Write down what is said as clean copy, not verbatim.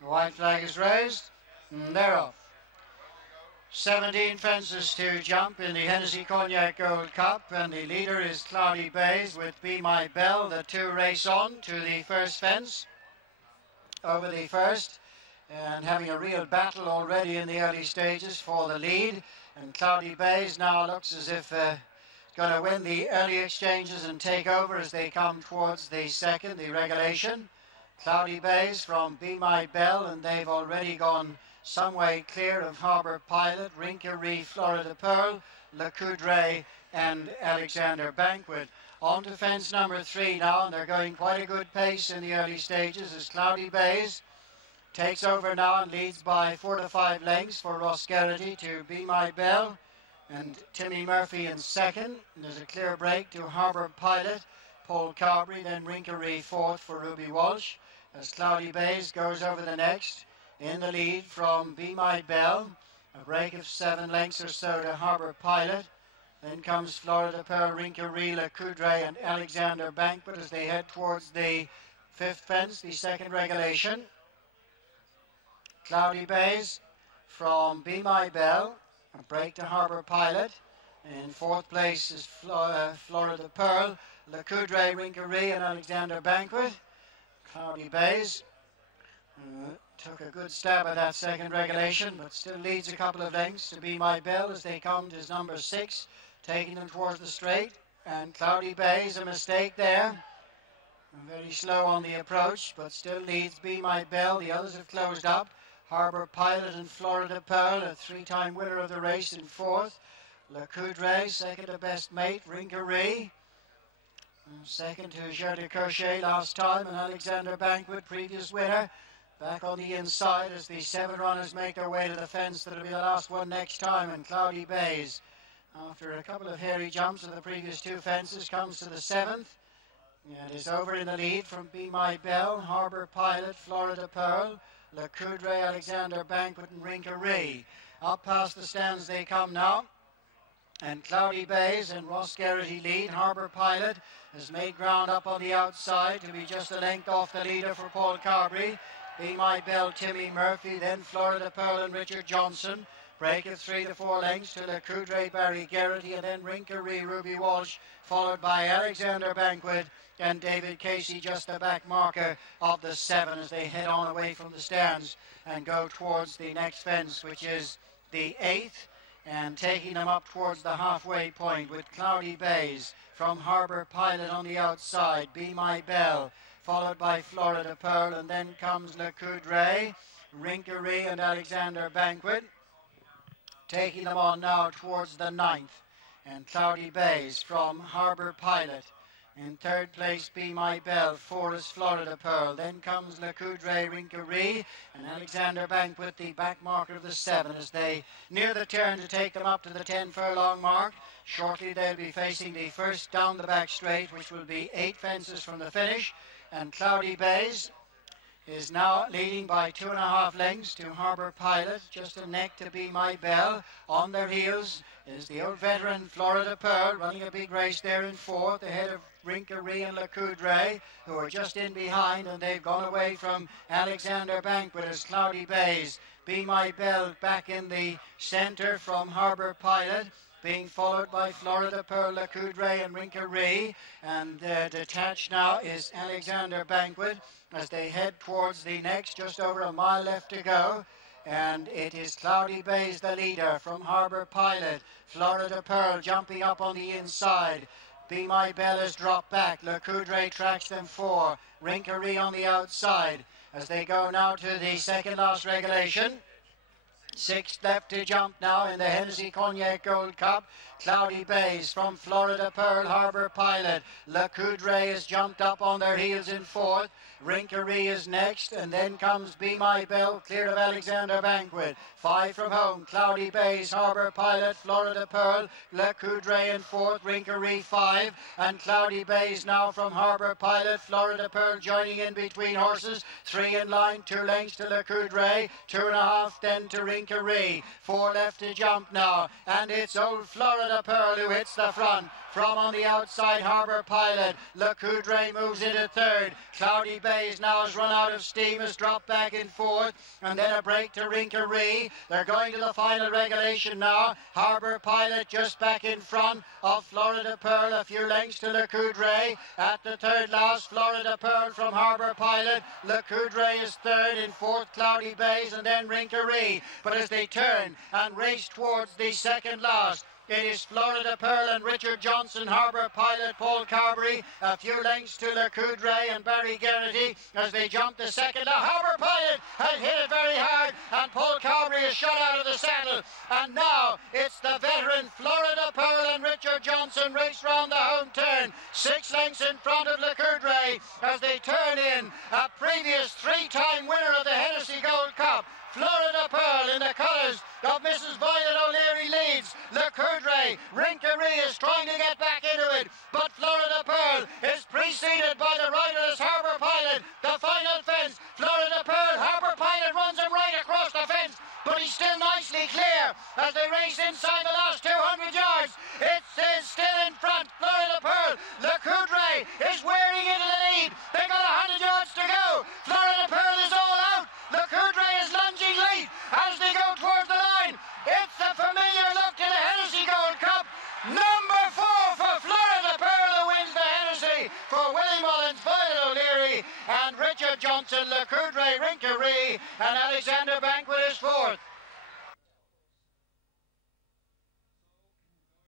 The white flag is raised, and they're off. 17 fences to jump in the Hennessy Gold Cup, and the leader is Cloudy Bays with Be My Bell. The two race on to the first fence, over the first, and having a real battle already in the early stages for the lead. And Cloudy Bays now looks as if going to win the early exchanges and take over as they come towards the second, the regulation. Cloudy Bays from Be My Bell, and they've already gone some way clear of Harbour Pilot, Rinkaree, Florida Pearl, Le Coudray and Alexander Banquet. On to fence number 3 now, and they're going quite a good pace in the early stages as Cloudy Bays takes over now and leads by 4 to 5 lengths for Roscarity to Be My Bell, and Timmy Murphy in second. And there's a clear break to Harbour Pilot, Paul Carberry, then Rinkaree fourth for Ruby Walsh as Cloudy Bays goes over the next. In the lead from Be My Bell, a break of 7 lengths or so to Harbour Pilot. Then comes Florida Pearl, Rinkaree, Le Coudray and Alexander Banquet as they head towards the 5th fence, the second regulation. Cloudy Bays from Be My Bell, a break to Harbour Pilot. In 4th place is Florida Pearl, Le Coudray, Rinkaree and Alexander Banquet. Cloudy Bays took a good stab at that second regulation, but still leads a couple of lengths to Be My Bell as they come to number 6, taking them towards the straight. And Cloudy Bays, a mistake there. Very slow on the approach, but still leads Be My Bell. The others have closed up. Harbour Pilot and Florida Pearl, a 3-time winner of the race in 4th. Le Coudray, second to best mate. Rinkaree, second to Jeu de Cochet last time, and Alexander Banquet, previous winner, back on the inside as the 7 runners make their way to the fence. That'll be the last one next time. And Cloudy Bays, after a couple of hairy jumps in the previous 2 fences, comes to the 7th. And is over in the lead from Be My Bell, Harbour Pilot, Florida Pearl, Le Coudray, Alexander Banquet and Rinkaree. Up past the stands they come now. And Cloudy Bays and Roscarity lead. Harbour Pilot has made ground up on the outside to be just a length off the leader for Paul Carberry. Be My Bell, Timmy Murphy, then Florida Pearl and Richard Johnson. Break of 3 to 4 lengths to Le Coudray, Barry Garrity, and then Rinkaree, Ruby Walsh, followed by Alexander Banquet and David Casey, just the back marker of the 7 as they head on away from the stands and go towards the next fence, which is the 8th, and taking them up towards the halfway point with Cloudy Bays from Harbour Pilot on the outside, Be My Bell, followed by Florida Pearl, and then comes Le Coudray, Rinkaree and Alexander Banquet, taking them on now towards the 9th, and Cloudy Bays from Harbour Pilot. In 3rd place, Be My Bell, 4 is Florida Pearl. Then comes Le Coudray, Rinkaree, and Alexander Banquet, the back marker of the 7, as they near the turn to take them up to the 10-furlong mark. Shortly they'll be facing the first down the back straight, which will be 8 fences from the finish. And Cloudy Bays is now leading by 2.5 lengths to Harbour Pilot, just a neck to Be My Bell. On their heels is the old veteran Florida Pearl, running a big race there in 4th, ahead of Rinkaree and Le Coudray, who are just in behind, and they've gone away from Alexander Banquet as Cloudy Bays. Be My Bell back in the centre from Harbour Pilot, being followed by Florida Pearl, Le Coudray and Rinkaree, and detached now is Alexander Banquet as they head towards the next, just over a mile left to go. And it is Cloudy Bays, the leader, from Harbour Pilot. Florida Pearl jumping up on the inside. Be My Bell has dropped back. Le Coudray tracks them 4. Rinkaree on the outside as they go now to the second last regulation. 6th left to jump now in the Hennessy Gold Cup. Cloudy Bays from Florida Pearl, Harbour Pilot. Le Coudray has jumped up on their heels in 4th. Rinkaree is next, and then comes Be My Bell, clear of Alexander Banquet. 5 from home, Cloudy Bays, Harbour Pilot, Florida Pearl, Le Coudray in 4th, Rinkaree 5, and Cloudy Bays now from Harbour Pilot, Florida Pearl joining in between horses. 3 in line, 2 lengths to Le Coudray, 2.5 then to Rinkaree. 4 left to jump now, and it's old Florida Pearl who hits the front. From on the outside, Harbour Pilot. Le Coudray moves into 3rd. Cloudy Bays now has run out of steam, has dropped back in fourth, and then a break to Rinkaree. They're going to the final regulation now. Harbour Pilot just back in front of Florida Pearl, a few lengths to Le Coudray. At the third last, Florida Pearl from Harbour Pilot. Le Coudray is third, in fourth Cloudy Bays, and then Rinkaree. But as they turn and race towards the second last, it is Florida Pearl and Richard Johnson, Harbour Pilot, Paul Carberry, a few lengths to Le Coudray and Barry Geraghty as they jump the second. Now Harbour Pilot has hit it very hard, and Paul Carberry is shot out of the saddle. And now it's the veteran Florida Pearl and Richard Johnson race round the home turn. 6 lengths in front of Le Coudray as they turn in a previous 3-time winner of the Hennessy Gold Cup. Florida Pearl in the colours of Mrs. Violet O'Leary leads. Le Coudray, Rinkaree is trying to get back into it, but Florida Pearl is preceded by the riderless Harbour Pilot. The final fence, Florida Pearl, Harbour Pilot runs him right across the fence, but he's still nicely clear as they race inside the last 200 yards. It is still in front, Florida Pearl. Le Coudray is wearing into the lead. They got 100 yards to go. Florida Pearl is all out. Le Coudray is lunging late as they go towards the line. It's the familiar look to the Hennessy Gold Cup. Number 4 for Florida Pearl, who wins the Hennessy for Willie Mullins, Violet O'Leary, and Richard Johnson, Le Coudray, Rinkaree, and Alexander